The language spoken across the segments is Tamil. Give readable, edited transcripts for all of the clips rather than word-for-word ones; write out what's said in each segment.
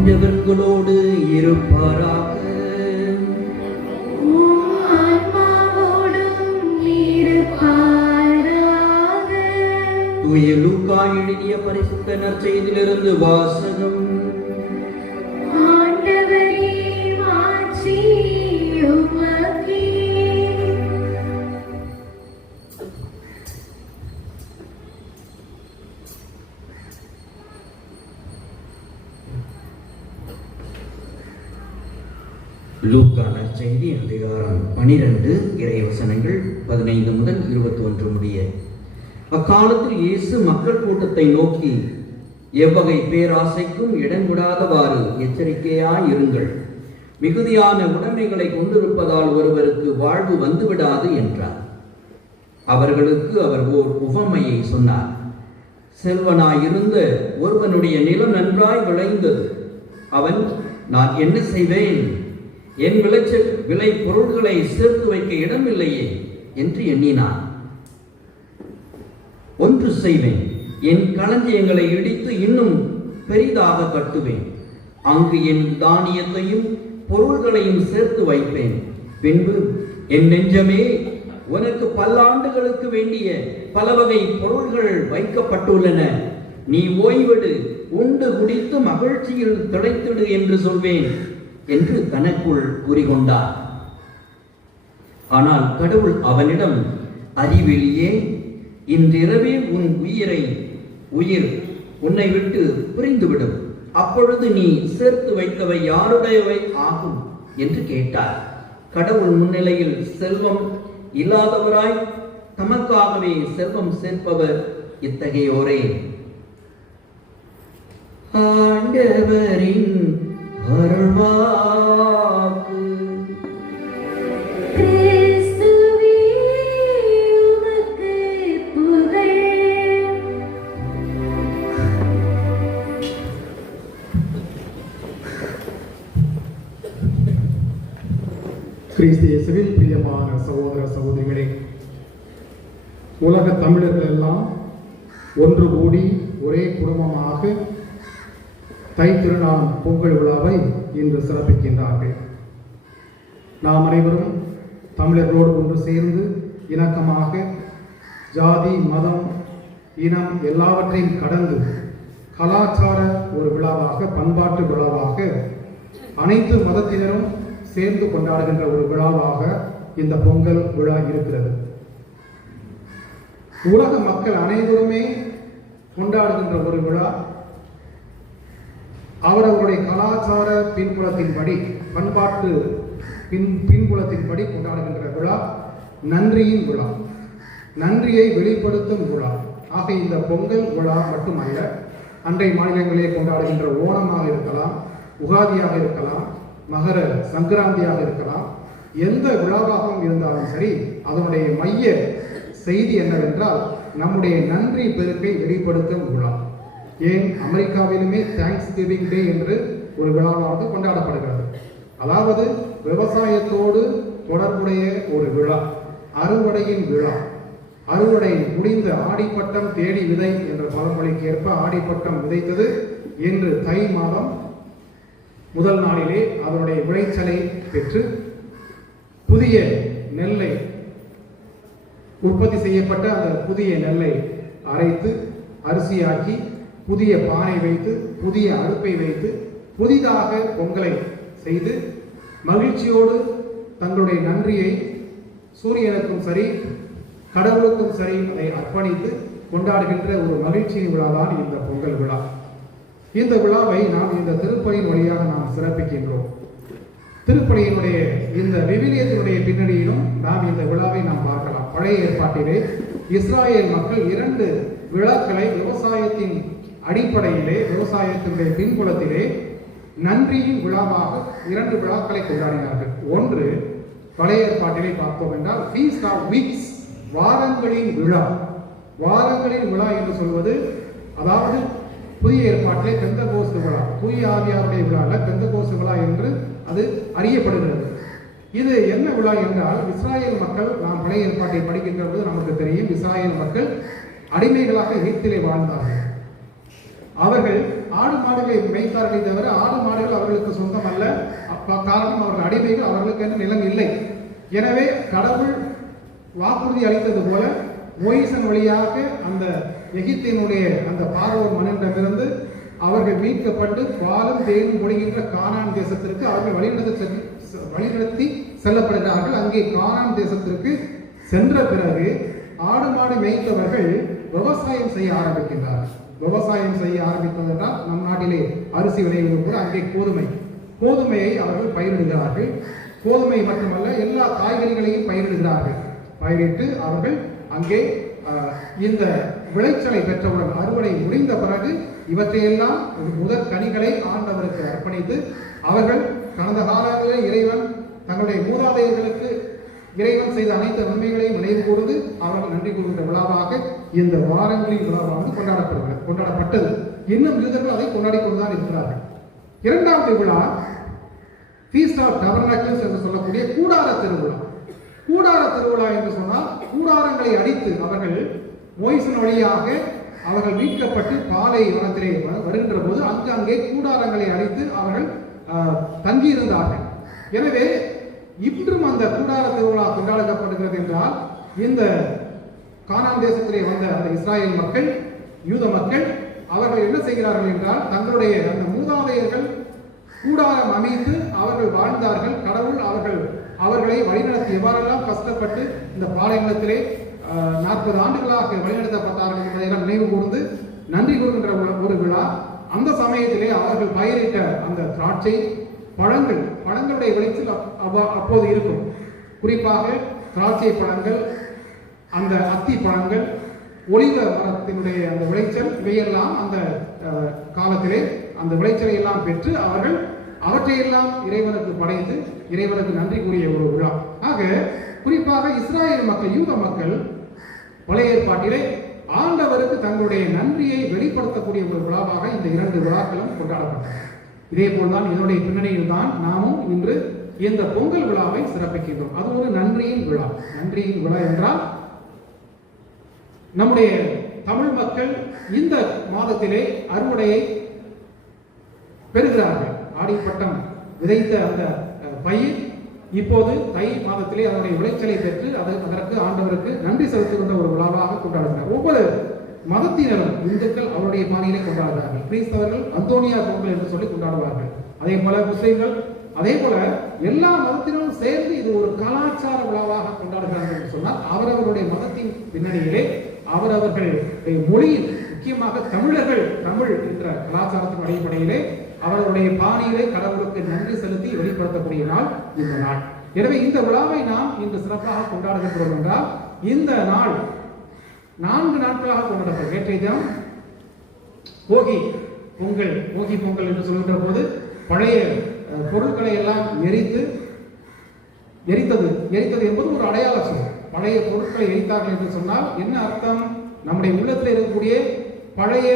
ஆண்டவர்களோடு இருப்பாராக. தூய லூக்கா எழுதிய பரிசுத்த நற்செய்தியிலிருந்து வாசகம். லூக்கா நற்செய்தி அதிகாரம் 12 இறைவசனங்கள் 15 முதல் 21 முடிய. அக்காலத்தில் இயேசு மக்கள் கூட்டத்தை நோக்கி, எவ்வகை பேராசைக்கும் இடம் விடாதவாறு எச்சரிக்கையாயிருங்கள். மிகுதியான உடைமைகளை கொண்டிருப்பதால் ஒருவருக்கு வாழ்வு வந்துவிடாது என்றார். அவர்களுக்கு அவர் ஓர் உவமையை சொன்னார். செல்வனாயிருந்த ஒருவனுடைய நிலம் நன்றாய் விளைந்தது. அவன், நான் என்ன செய்வேன், என் விளை பொருள்களை சேர்த்து வைக்க இடமில்லையே என்று எண்ணினான். ஒன்று செய்வேன், என் களஞ்சியங்களை இடித்து இன்னும் பெரிதாக கட்டுவேன். அங்கு என் தானியத்தையும் பொருள்களையும் சேர்த்து வைப்பேன். பின்பு, என் நெஞ்சமே, உனக்கு பல்லாண்டுகளுக்கு வேண்டிய பல வகை பொருள்கள் வைக்கப்பட்டுள்ளன. நீ ஓய்வெடு, உண்டு குடித்து மகிழ்ச்சியில் திளைத்திடு என்று சொல்வேன் என்று தனக்குள் கூறிக்கொண்டார். ஆனால் கடவுள் அவனிடம், அறிவிலியே, இன்றிரவே உன் உயிர் உன்னை விட்டு பிரிந்துவிடும். அப்பொழுது நீ சேர்த்து வைத்தவை யாருடையவை ஆகும் என்று கேட்டார். கடவுள் முன்னிலையில் செல்வம் இல்லாதவராய் தமக்காகவே செல்வம் சேர்ப்பவர் இத்தகையோரே. ஆண்டவரின் அருள்வாக்கு. கிறிஸ்து இயேசுவில் பிரியமான சகோதர சகோதரிகளே, உலக தமிழர்கள் எல்லாம் ஒன்று கூடி ஒரே குடும்பமாக தை திருநாள் பொங்கல் விழாவை இன்று சிறப்பிக்கின்றார்கள். நாம் அனைவரும் தமிழர்களோடு ஒன்று சேர்ந்து இணக்கமாக ஜாதி, மதம், இனம் எல்லாவற்றையும் கடந்து கலாச்சார ஒரு விழாவாக, பண்பாட்டு விழாவாக, அனைத்து மதத்தினரும் சேர்ந்து கொண்டாடுகின்ற ஒரு விழாவாக இந்த பொங்கல் விழா இருக்கிறது. உலக மக்கள் அனைவருமே கொண்டாடுகின்ற ஒரு விழா. அவரவருடைய கலாச்சார பின்புலத்தின்படி, பண்பாட்டு பின்புலத்தின்படி கொண்டாடுகின்ற விழா நன்றியின் விழா, நன்றியை வெளிப்படுத்தும் விழா. ஆக இந்த பொங்கல் விழா மட்டுமல்ல, அண்டை மாநிலங்களிலே கொண்டாடுகின்ற ஓணமாக இருக்கலாம், உகாதியாக இருக்கலாம், மகர சங்கராந்தியாக இருக்கலாம், எந்த விழாவாகவும் இருந்தாலும் சரி, அதனுடைய மைய செய்தி என்னவென்றால் நம்முடைய நன்றி பெருக்கை வெளிப்படுத்தும் விழா. ஏன் அமெரிக்காவிலுமே தேங்க்ஸ் கிவிங் டே என்று ஒரு விழாவாக கொண்டாடப்படுகிறது. அதாவது விவசாயத்தோடு தொடர்புடைய ஒரு விழா, அறுவடையின் விழா. அறுவடை முடிந்த ஆடிப்பட்டம் தேடி விதை என்ற பழமொழிக்கு ஏற்ப ஆடிப்பட்டம் விதைத்தது என்று தை மாதம் முதல் நாளிலே அதனுடைய விளைச்சலை பெற்று புதிய நெல்லை உற்பத்தி செய்யப்பட்ட அந்த புதிய நெல்லை அரைத்து அரிசியாக்கி புதிய பானை வைத்து புதிய அடுப்பை வைத்து புதிதாக பொங்கலை செய்து மகிழ்ச்சியோடு தங்களுடைய நன்றியை சூரியனுக்கும் சரி கடவுளுக்கும் சரி அதை அர்ப்பணித்து கொண்டாடுகின்ற ஒரு மகிழ்ச்சியின் விழாதான் இந்த பொங்கல் விழா. இந்த விழாவை நாம் இந்த திருப்பலியின் வழியாக நாம் சிறப்பிக்கின்றோம். திருப்பலியினுடைய இந்த விவிலியத்தினுடைய பின்னணியிலும் நாம் இந்த விழாவை நாம் பார்க்கலாம். பழைய ஏற்பாட்டிலே இஸ்ராயேல் மக்கள் 2 விழாக்களை விவசாயத்தின் அடிப்படையிலே, விவசாயத்தினுடைய பின்புலத்திலே நன்றியின் விழாவாக 2 விழாக்களை கொண்டாடினார்கள். ஒன்று பழைய ஏற்பாட்டிலே பார்த்தோம் என்றால் ஃபீஸ்ட் ஆஃப் வீக்ஸ், வாரங்களின் விழா. வாரங்களின் விழா என்று சொல்வது, அதாவது புதிய ஏற்பாட்டிலே பெந்தகோஸ்து விழா, தூய ஆவியாருடைய விழா அல்ல, பெந்தகோஸ்து விழா என்று அது அறியப்படுகிறது. இது என்ன விழா என்றால், இஸ்ராயேல் மக்கள், நாம் பழைய ஏற்பாட்டை படிக்கின்ற போது நமக்கு தெரியும், இஸ்ராயேல் மக்கள் அடிமைகளாக எகிப்திலே வாழ்ந்தார்கள். அவர்கள் ஆடு மாடுகளை மேய்த்தார்களே தவிர ஆடு மாடு காரணம் அவர்கள் அடிமைகள், அவர்களுக்கு என்று நிலம் இல்லை. எனவே கடவுள் வாக்குறுதி அளித்தது போல மோயிசன் வழியாக அந்த எகிப்தினுடைய அந்த பார்வோன் மன்னனிடமிருந்து அவர்கள் மீட்கப்பட்டு பாலும் தேனும் பொழிகின்ற கானான் தேசத்திற்கு அவர்கள் வழிநடத்தி செல்லப்படுகிறார்கள். அங்கே கானான் தேசத்திற்கு சென்ற பிறகு ஆடு மாடு மேய்த்தவர்கள் விவசாயம் செய்ய ஆரம்பிக்கின்றார்கள். விவசாயம் செய்ய ஆரம்பித்ததென்றால் நம் நாட்டிலே அரிசி விளைவது கூட அங்கே கோதுமையை அவர்கள் பயிரிடுகிறார்கள். கோதுமை மட்டுமல்ல, எல்லா காய்கறிகளையும் பயிரிடுகிறார்கள். பயிரிட்டு அவர்கள் அங்கே இந்த விளைச்சலை பெற்றவுடன் அறுவடை முடிந்த பிறகு இவற்றையெல்லாம் முதற் கனிகளை ஆண்டவருக்கு அர்ப்பணித்து அவர்கள் கடந்த காலங்களில் இறைவன் தங்களுடைய மூதாதையர்களுக்கு இறைவன் செய்த அனைத்து நன்மைகளையும் நினைவு கூர்ந்து அவர்கள் நன்றி கூறுகின்ற விழாவாக இந்த வாரங்களின் விழாவானது கொண்டாடப்பட்டது. இன்னும் யூதர்கள் அதை கொண்டாடி கொண்டுதான் இருக்கிறார்கள். இரண்டாவது விழா ஃபீஸ்ட் ஆஃப் டபர்னாக்கிள்ஸ் என்று சொல்லக்கூடிய கூடார திருவிழா. கூடார திருவிழா என்று சொன்னால் கூடாரங்களை அடித்து அவர்கள் மோயிசன் வழியாக அவர்கள் மீட்கப்பட்டு பாலை வனத்திலே வருகின்ற போது அங்கே கூடாரங்களை அடித்து அவர்கள் தங்கியிருந்தார்கள். எனவே இன்றும் அந்த கூடார திருவிழா கொண்டாடப்படுகிறது என்றால் இந்த கானான் தேசத்திலே வந்த அந்த இஸ்ராயேல் மக்கள், யூத மக்கள் அவர்கள் என்ன செய்கிறார்கள் என்றால் தங்களுடைய அந்த மூதாதையர்கள் கூடாரம் அமைத்து அவர்கள் வாழ்ந்தார்கள். கடவுள் அவர்களை வழிநடத்தி எவ்வாறெல்லாம் கஷ்டப்பட்டு இந்த பாலைநிலத்திலே 40 ஆண்டுகளாக வழிநடத்தப்பட்டார்கள் என்பதையெல்லாம் நினைவு கூர்ந்து நன்றி கூறுகின்ற ஒரு விழா. அந்த சமயத்திலே அவர்கள் பயிரிட்ட அந்த திராட்சை பழங்களுடைய விளைச்சல் அப்போது இருக்கும். குறிப்பாக திராட்சை பழங்கள், அந்த அத்தி பழங்கள், ஒலிவ மரத்தினுடைய அந்த விளைச்சல், இவையெல்லாம் அந்த காலத்திலே அந்த விளைச்சலை எல்லாம் பெற்று அவர்கள் அவற்றையெல்லாம் இறைவனுக்கு படைத்து இறைவனுக்கு நன்றி கூறிய ஒரு விழா. ஆக குறிப்பாக இஸ்ராயேல் மக்கள், யூத மக்கள் பழைய ஏற்பாட்டிலே ஆண்டவருக்கு தங்களுடைய நன்றியை வெளிப்படுத்தக்கூடிய ஒரு விழாவாக இந்த 2 விழாக்களும் கொண்டாடப்பட்டன. இதே போல்தான் இதனுடைய பின்னணியில் தான் நாமும் இன்று இந்த பொங்கல் விழாவை சிறப்பிக்கின்றோம். அது ஒரு நன்றியின் விழா. நன்றியின் விழா என்றால் நம்முடைய தமிழ் மக்கள் இந்த மாதத்திலே அறுவடையை பெறுகிறார்கள். ஆடிப்பட்டம் விதைத்த அந்த பயிர் இப்போது தை மாதத்திலே அதனுடைய விளைச்சலை பெற்று அதற்கு ஆண்டவருக்கு நன்றி செலுத்துகின்ற ஒரு விழாவாக கொண்டாடுகிறார். ஒவ்வொரு மதத்தினரும், இந்துக்கள் அவருடைய பாணியிலே கொண்டாடுகிறார்கள். கிறிஸ்தவர்கள் அந்தோனியா பொங்கல் என்று சொல்லி கொண்டாடுவார்கள். அதே போல முஸ்லிம்கள், அதே போல எல்லா மதத்தினரும் சேர்ந்து இது ஒரு கலாச்சார விழாவாக கொண்டாடுகிறார்கள் என்று சொன்னால் அவரவருடைய மதத்தின் பின்னணியிலே அவரவர்களுடைய மொழியில், முக்கியமாக தமிழர்கள் தமிழ் என்ற கலாச்சாரத்தின் அடிப்படையிலே அவர்களுடைய பாணியிலே கடவுளுக்கு நன்றி செலுத்தி வெளிப்படுத்தக்கூடிய நாள் இந்த நாள். எனவே இந்த விழாவை நாம் இன்று சிறப்பாக கொண்டாடுகின்றோம் என்றால் இந்த நாள் 4 நாட்களாக கொண்டாடப்படும். நேற்றைய தினம் போகி பொங்கல் என்று சொல்கின்ற போது பழைய பொருட்களை எல்லாம் எரித்தது என்பது ஒரு அடையாள சொல். பழைய பொருட்களை எரித்தார்கள் என்று சொன்னால் என்ன அர்த்தம்? நம்முடைய உள்ளத்தில் இருக்கக்கூடிய பழைய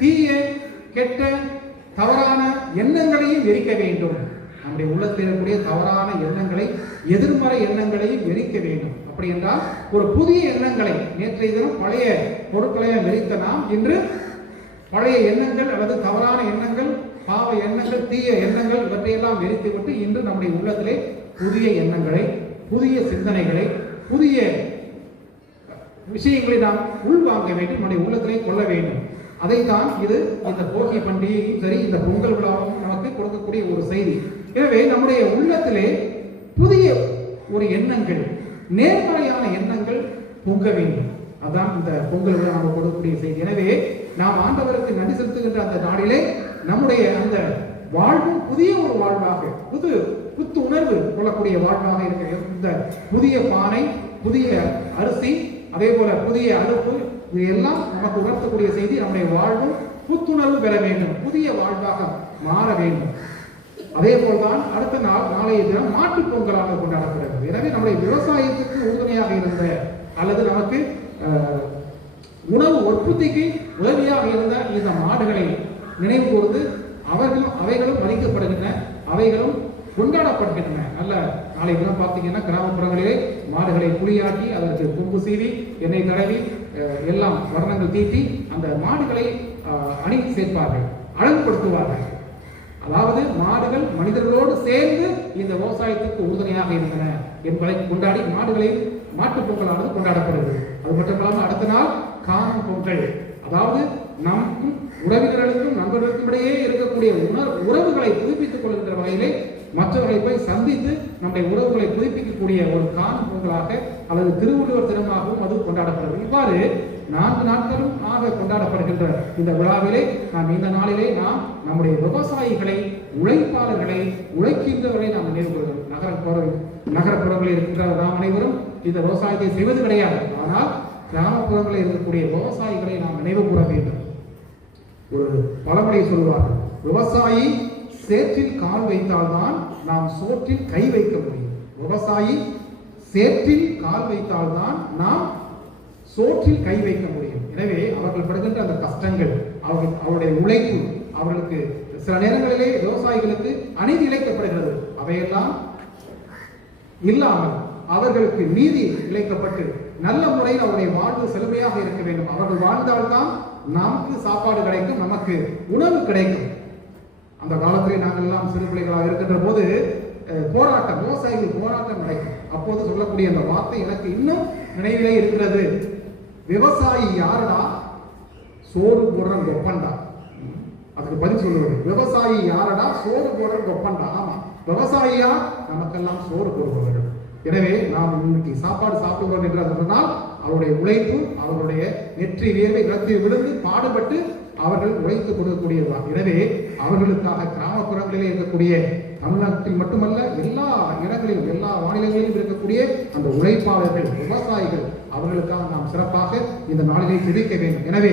தீய கெட்ட தவறான எண்ணங்களையும் எரிக்க வேண்டும். நம்முடைய உள்ளத்தில் இருக்கக்கூடிய தவறான எண்ணங்களை, எதிர்மறை எண்ணங்களையும் எரிக்க வேண்டும். அப்படி என்றால் ஒரு புதிய எண்ணங்களை, நேற்றைய தினம் பழைய பொருட்களை எரித்த நாம் இன்று பழைய எண்ணங்கள் அல்லது தவறான எண்ணங்கள், பாவ எண்ணங்கள், தீய எண்ணங்கள் இவற்றையெல்லாம் எரித்துவிட்டு இன்று நம்முடைய உள்ளத்திலே புதிய எண்ணங்களை, புதிய சிந்தனைகளை, புதிய விஷயங்களை நாம் உள்வாங்க வேண்டும், நம்முடைய உள்ளத்திலே கொள்ள வேண்டும். அதைத்தான் இது இந்த போகி பண்டிகையும் சரி, இந்த பொங்கல் விழாவும் நமக்கு கொடுக்கக்கூடிய ஒரு செய்தி. எனவே நம்முடைய உள்ளத்திலே புதிய ஒரு எண்ணங்கள், நேர்மறையான எண்ணங்கள் பொங்க வேண்டும். அதான் இந்த பொங்கல் விழா நமக்கு கொடுக்கக்கூடிய செய்தி. எனவே நாம் ஆண்டவருக்கு நன்றி செலுத்துகின்ற அந்த நாளிலே நம்முடைய அந்த வாழ்வு புதிய ஒரு வாழ்வாக, புத்து உணர்வு கொள்ளக்கூடிய வாழ்வாக இருக்கிற இந்த புதிய பானை, புதிய அரிசி, அதே போல புதிய அடுப்பு, இது எல்லாம் நமக்கு உணர்த்தக்கூடிய செய்தி. நம்முடைய வாழ்வும் புத்துணர்வு பெற வேண்டும், புதிய வாழ்வாக மாற வேண்டும். அதே போல்தான் அடுத்த நாளைய தினம் மாட்டுப் பொங்கலாக கொண்டாடப்படுகிறது. எனவே நம்முடைய விவசாயத்துக்கு உறுதுணையாக இருந்த அல்லது நமக்கு உணவு உற்பத்திக்கு உதவியாக இருந்த இந்த மாடுகளை நினைவு கூர்ந்து அவைகளும் மதிக்கப்படுகின்றன, அவைகளும் கொண்டாடப்படுகின்றன. நல்ல நாளை தினம் பார்த்தீங்கன்னா கிராமப்புறங்களிலே மாடுகளை புலியாட்டி அதற்கு கொம்பு சீவி எண்ணெய் தடவி எல்லாம் வர்ணங்கள் தீட்டி அந்த மாடுகளை அணி சேர்ப்பார்கள், அழகுபடுத்துவார்கள். அதாவது மாடுகள் மனிதர்களோடு சேர்ந்து இந்த விவசாயத்துக்கு உறுதுணையாக இருந்தன என்பதை கொண்டாடி மாடுகளையும் மாட்டுப் பொங்கலானது கொண்டாடப்படுகிறது. அது மட்டுமல்லாமல் அடுத்த நாள் காணும் பொங்கல், அதாவது நமக்கும் உறவினர்களுக்கும் நண்பர்களுக்கும் இடையே இருக்கக்கூடிய உறவுகளை புதுப்பித்துக் கொள்கின்ற வகையிலே மற்றவர்களை போய் சந்தித்து நம்முடைய உறவுகளை புதுப்பிக்கக்கூடிய ஒரு காணும் பொங்கலாக அல்லது திருவள்ளுவர் தினமாகவும் அது கொண்டாடப்படுகிறது. இவ்வாறு 4 நாட்களும் ஆக கொண்டாடப்படுகின்ற இந்த விழாவிலே இந்த நாளிலே நாம் நம்முடைய விவசாயிகளை, உழைப்பாளர்களை, உழைக்கின்றவர்களை நாம் நினைவு கொள்கிறோம். நகரப்புறங்களில் இருக்கின்ற நாம் அனைவரும் இந்த விவசாயத்தை செய்வது கிடையாது. ஆனால் கிராமப்புறங்களில் இருக்கக்கூடிய விவசாயிகளை நாம் நினைவு கூற வேண்டும். ஒரு பழமொழி சொல்வார்கள், விவசாயி சேற்றில் கால் வைத்தால்தான் நாம் சோற்றில் கை வைக்க முடியும். விவசாயி சேற்றில் கால் வைத்தால்தான் நாம் சோற்றில் கை வைக்க முடியும். எனவே அவர்கள் படுகின்ற அந்த கஷ்டங்கள், அவருடைய உழைப்பு, அவர்களுக்கு சில நேரங்களிலே விவசாயிகளுக்கு அநீதி இழைக்கப்படுகிறது. அவையெல்லாம் இல்லாமல் அவர்களுக்கு நீதி இழைக்கப்பட்டு நல்ல முறையில் அவருடைய வாழ்வு செழுமையாக இருக்க வேண்டும். அவர்கள் வாழ்ந்தால்தான் நமக்கு சாப்பாடு கிடைக்கும், நமக்கு உணவு கிடைக்கும். அந்த காலத்திலே நாங்கள் எல்லாம் சிறு பிள்ளைகளாக இருக்கின்ற போது போராட்டம், விவசாயிகள் போராட்டம் நடக்கும். அப்போது சொல்லக்கூடிய அந்த வார்த்தை எனக்கு இன்னும் நினைவிலே இருக்கிறது. விவசாயி யாருடா? சோறு போடுற கொப்பண்டா. அதுக்கு பதில் சொல்லுவது, விவசாயி யாரடா? சோறு போடுற கொப்பண்டா. ஆமா, விவசாயியா நமக்கெல்லாம் சோறு போடுபவர்கள். எனவே நாம் இன்னைக்கு சாப்பாடு சாப்பிடுவோம் என்று சொன்னால் அவருடைய உழைப்பு, அவருடைய நெற்றி வியர்வை நிலத்தில் விழுந்து பாடுபட்டு அவர்கள் உழைத்து கொடுக்கக்கூடியதுதான். எனவே அவர்களுக்காக கிராமப்புறங்களிலே இருக்கக்கூடிய, தமிழ்நாட்டில் மட்டுமல்ல எல்லா இடங்களிலும் எல்லா மாநிலங்களிலும் இருக்கக்கூடிய அந்த உழைப்பாளர்கள், விவசாயிகள், அவர்களுக்காக நாம் சிறப்பாக இந்த நாளிலே தெரிவிக்க வேண்டும். எனவே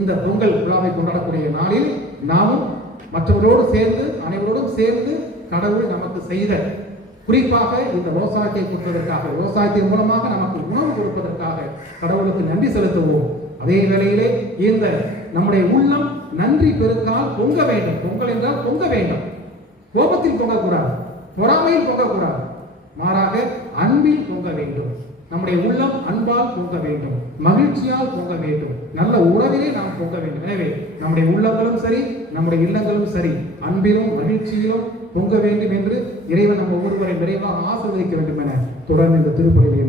இந்த பொங்கல் விழாவை கொண்டாடக்கூடிய நாளில் நாமும் மற்றவர்களோடு சேர்ந்து, அனைவரோடும் சேர்ந்து கடவுள் நமக்கு செய்த, குறிப்பாக இந்த விவசாயத்தை கொடுப்பதற்காக, விவசாயத்தின் மூலமாக நமக்கு உணவு கொடுப்பதற்காக கடவுளுக்கு நன்றி செலுத்துவோம். அதே வேளையிலே இந்த நம்முடைய உள்ளம் நன்றி பெருக்கால் பொங்க வேண்டும். பொங்கல் என்றால் பொங்க வேண்டும். கோபத்தில் பொங்கக்கூடாது, பொறாமையில் பொங்கக்கூடாது, மாறாக அன்பில் பொங்க வேண்டும். நம்முடைய உள்ளம் அன்பால் பொங்க வேண்டும், மகிழ்ச்சியால் பொங்க வேண்டும், நல்ல உறவிலே நாம் பொங்க வேண்டும். எனவே நம்முடைய உள்ளங்களும் சரி, நம்முடைய இல்லங்களும் சரி, அன்பிலும் மகிழ்ச்சியிலும் பொங்க வேண்டும் என்று இறைவன் நம்ம ஒவ்வொருவரை விரைவாக ஆசீர்வதிக்க வேண்டும் என தொடர்ந்து இந்த திருப்பலியை